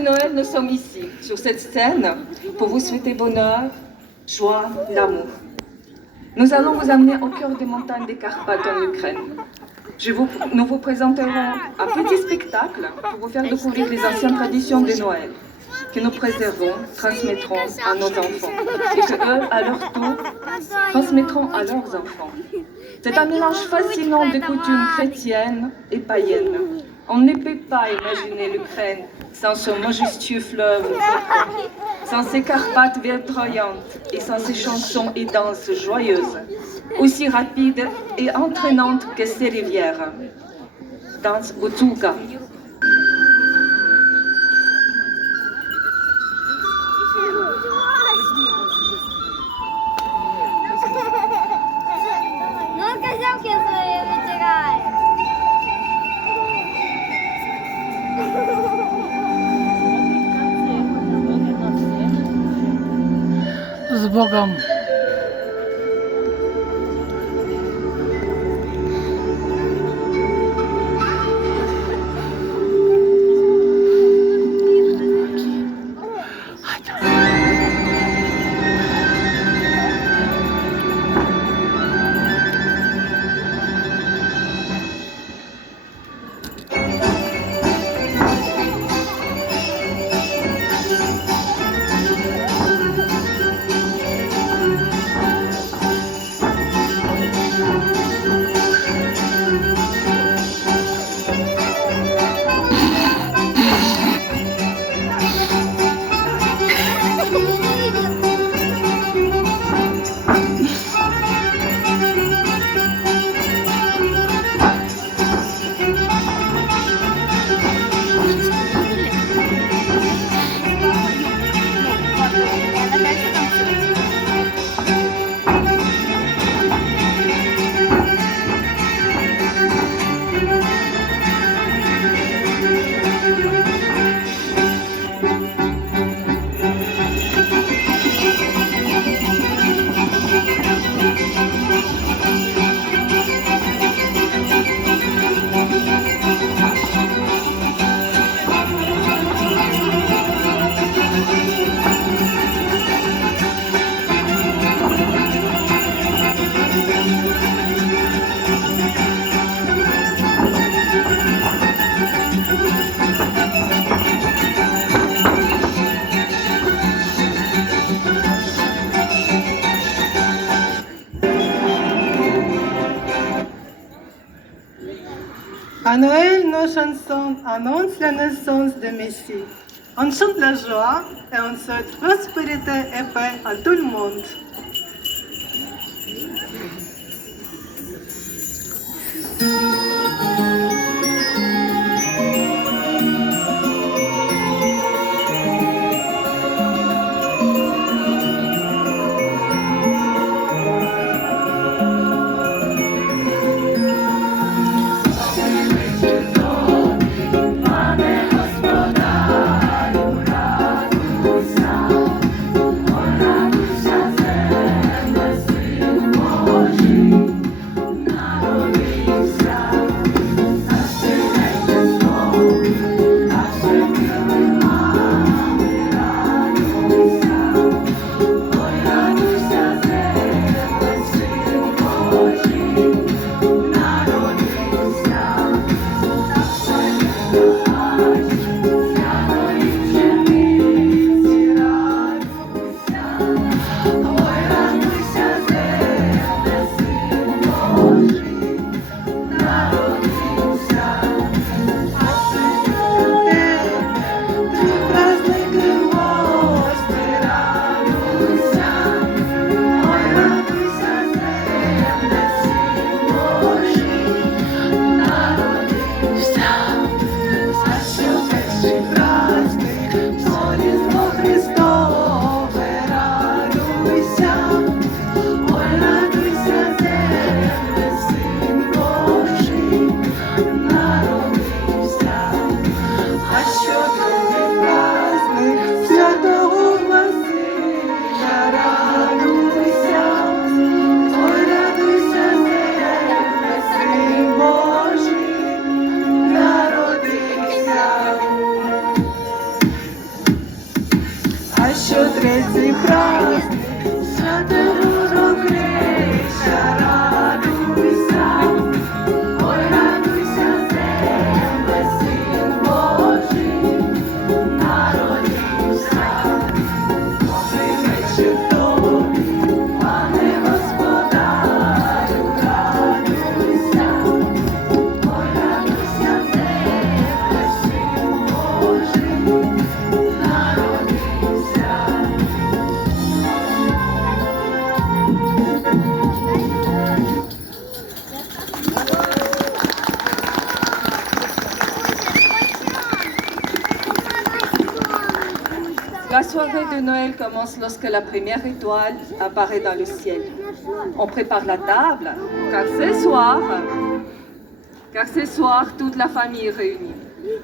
Noël, nous sommes ici, sur cette scène, pour vous souhaiter bonheur, joie, l'amour. Nous allons vous amener au cœur des montagnes des Carpates en Ukraine. Nous vous présenterons un petit spectacle pour vous faire découvrir les anciennes traditions de Noël, que nous préservons, transmettrons à nos enfants, et que eux, à leur tour, transmettront à leurs enfants. C'est un mélange fascinant de coutumes chrétiennes et païennes. On ne peut pas imaginer l'Ukraine sans son majestueux fleuve, sans ses Carpates verdoyantes et sans ses chansons et danses joyeuses, aussi rapides et entraînantes que ses rivières. Danse Butulka. Bogam. chanson annonce la naissance de Messie. On chante la joie et on souhaite prospérité et paix à tout le monde. Commence lorsque la première étoile apparaît dans le ciel. On prépare la table, car ce soir, car ce soir, toute la famille est réunie.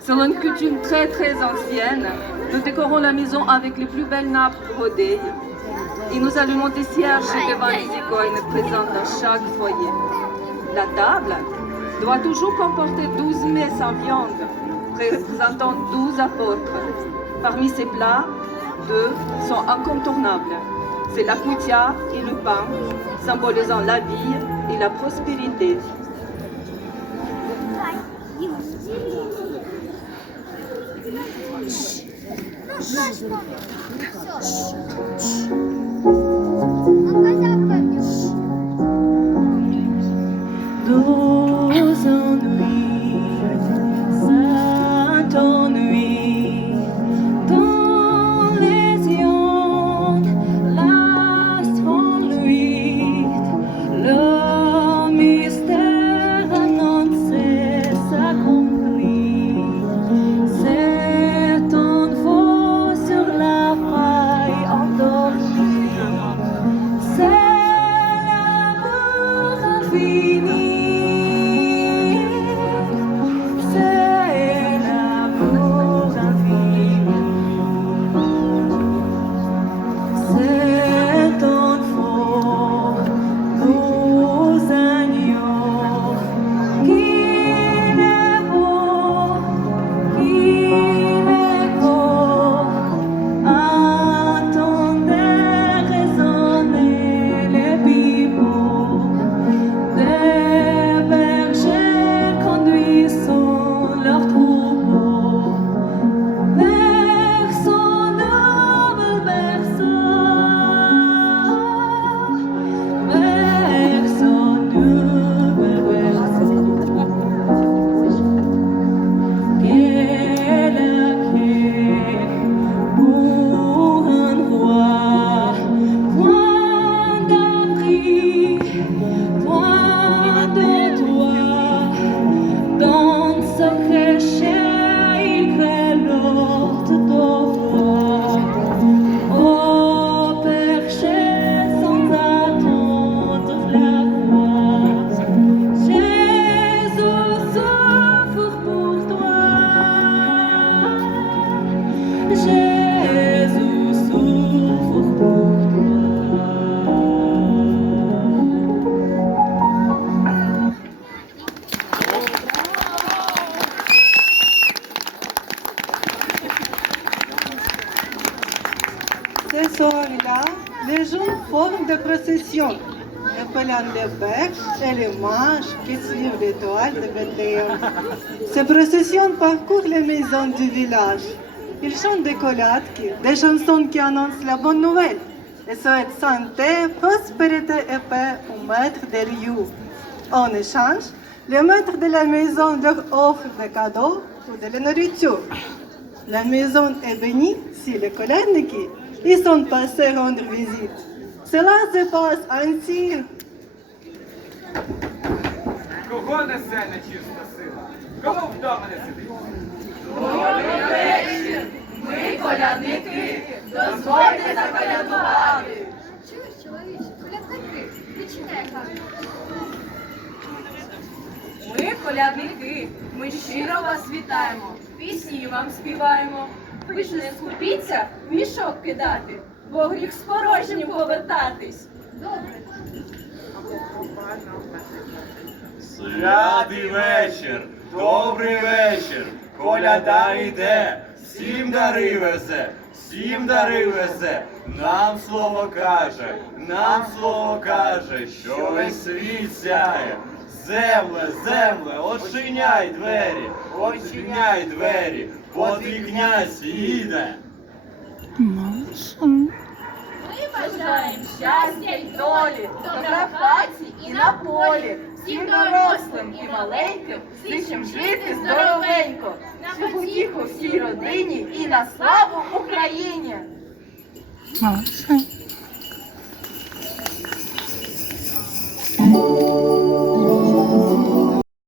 Selon une coutume très très ancienne, nous décorons la maison avec les plus belles nappes brodées et nous allumons des cierges devant les icônes présentes dans chaque foyer. La table doit toujours comporter 12 mets sans viande, représentant 12 apôtres. Parmi ces plats, deux sont incontournables. C'est la koutia et le pain, symbolisant la vie et la prospérité. de procession. Napoléon de Bec et les marches qui suivent l'étoile de Bethléem. Ces processions parcourent les maisons du village. Ils chantent des collatques, des chansons qui annoncent la bonne nouvelle. Et souhaitent santé, prospérité et paix au maître des Rio. En échange, le maître de la maison leur offre des cadeaux ou de la nourriture. La maison est bénie si les collatques y sont passés rendre visite. Se passe ainsi. Кого несе нечиста сила? Кого вдома не сидить? Чуєш, чоловіче, колядники, відчиняй хату. Ми колядники, ми щиро вас вітаємо, пісні вам співаємо. Ви ж не скупіться мішок кидати, бо гріх з порожнім повертатись. Добре. Святий вечір, добрий вечір, коляда йде, всім дари везе, всім дари везе, нам слово каже, нам слово каже, що весь світ сяє. Земле, земле, очиняй двері, очиняй двері, бо твій князь їде. Молодці. Бажаємо щастя й долі, добра в хаті і на полі. Всім дорослим і маленьким зичим жити здоровенько, на потіху всій родині і на славу Україні. Молодці.